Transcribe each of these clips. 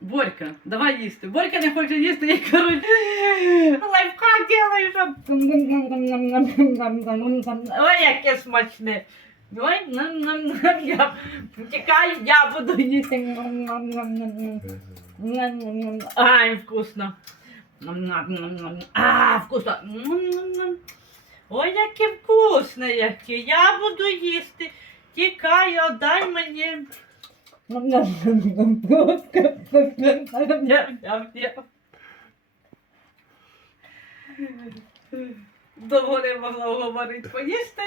Борька, давай їсти. Борька не хоче їсти, я коротше. Лайфхак делаю. Ой, яке смачне. Ой, нам-нам-нам, я тікаю, я буду їсти. Ай, вкусно. А, вкусно. Ой, яке вкусне яке. Я буду їсти. Тікай, отдай мені. Не могла говорити поїсти.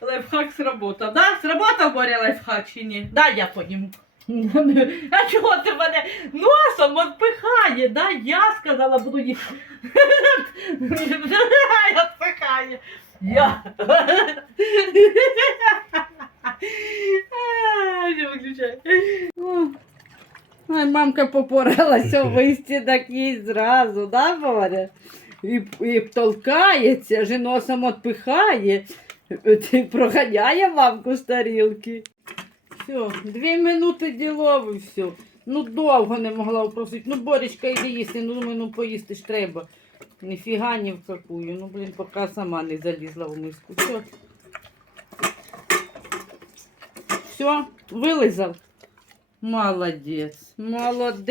Лайфхак сработав. Да? Сработав Боря лайфхак чи ні? Да, я подіму. А чого ти мене носом відпихає? Да? Я сказала, буду їсти. Відпихає. Я. А, Не виключай. О. Ай, мамка попоралася в висті так їй зразу, да, Боря? І, і толкається, же носом відпихає, Ти проганяє мамку з тарілки. Все, дві минути ділово, і все. Ну довго не могла попросити. Ну, Боречка, йди їсти, ну думаю, ну поїсти ж треба. Ніфіга ні в какую. Ну, блін, поки сама не залізла в миску. Все. Все, вилизав. Молодець, молодець.